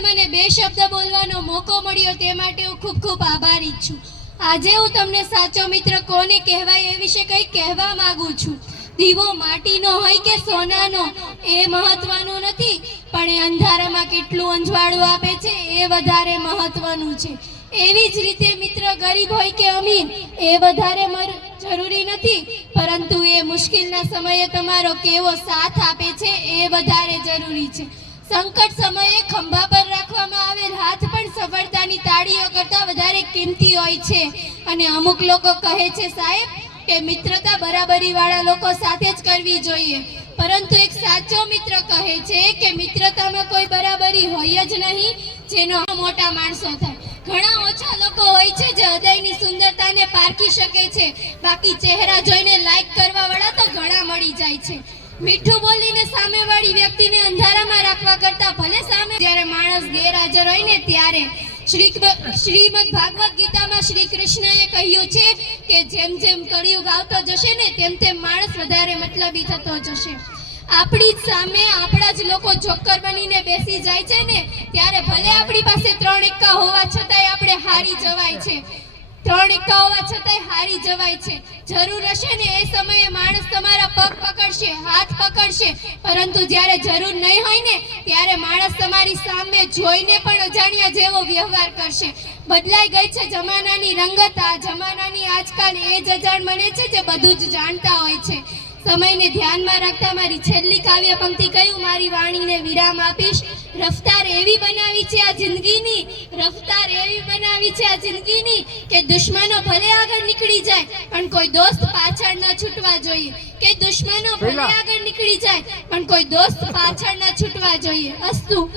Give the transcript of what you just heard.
મને બે શબ્દ બોલવાનો મોકો મળ્યો તે માટે હું ખૂબ ખૂબ આભારી છું. આજે હું તમને સાચો મિત્ર કોને કહેવાય એ વિશે કંઈક કહેવા માંગુ છું. દીવો માટીનો હોય કે સોનાનો, એ મહત્વનું નથી. પણ અંધારામાં કેટલું અંજવાળું આપે છે એ વધારે મહત્વનું છે. એવી જ રીતે મિત્ર ગરીબ હોય કે અમીર, એ વધારે જરૂરી નથી. પરંતુ એ મુશ્કેલના સમયે તમારો કેવો સાથ આપે છે એ વધારે જરૂરી છે. સંકટ સમયે ખંભા પર રાખવામાં આવેલ હાથ પણ સફળતાની તાળીઓ કરતાં વધારે કિંમતી હોય છે. અને અમુક લોકો કહે છે સાહેબ કે મિત્રતા બરાબરીવાળા લોકો સાથે જ કરવી જોઈએ. પરંતુ એક સાચો મિત્ર કહે છે કે મિત્રતામાં કોઈ બરાબરી હોય જ નહીં, જેનો મોટા માણસો થાય. ઘણા ઓછા લોકો હોય છે જે હૃદયની સુંદરતાને પારખી શકે છે. બાકી ચહેરા જોઈને લાઈક કરવા વાળા તો ઘણા મળી જાય છે. મીઠું બોલીને સામેવાળી વ્યક્તિને અંધારામાં રાખવા કરતા ભલે સામે જ્યારે માણસ ગેરહાજર હોય ને ત્યારે શ્રી શ્રીમદ ભાગવત ગીતામાં શ્રી કૃષ્ણએ કહ્યું છે કે જેમ જેમ કળિયુગ આવતો જશે ને તેમ તેમ માણસ વધારે મતલબી થતો જશે. આપણી સામે આપણા જ લોકો જોકર બનીને બેસી જાય છે ને, ત્યારે ભલે આપણી પાસે ત્રણ એકા હોવા છતાંય આપણે હારી જવાય છે. ત્રણ એકા હોવા છતાંય હારી જવાય છે. જરૂર હશે ને એ સમયે માણસ તમારા પગ પકડશે પકડશે પરંતુ જ્યારે જરૂર નહીં હોય ને, ત્યારે માણસ તમારી સામે જોઈને પણ અજાણ્યા જેવો વ્યવહાર કરશે. બદલાઈ ગઈ છે જમાનાની રંગત આ જમાનાની આજકાલ એ જ અજાણ બને છે જે બધું જ જાણતા હોય છે. સમયને ધ્યાનમાં રાખતા મારી છેલ્લી કાવ્ય પંક્તિ કહ્યું મારી વાણીને વિરામ આપીશ. રફતાર એવી બનાવી છે આ જિંદગીની રફતાર એવી બનાવી છે આ જિંદગીની કે દુશ્મનો ભલે આગળ નીકળી જાય પણ કોઈ દોસ્ત પાછળ ન છૂટવા જોઈએ. કે દુશ્મનો ભલે આગળ નીકળી જાય પણ કોઈ દોસ્ત પાછળ ન છૂટવા જોઈએ. અસ્તુ.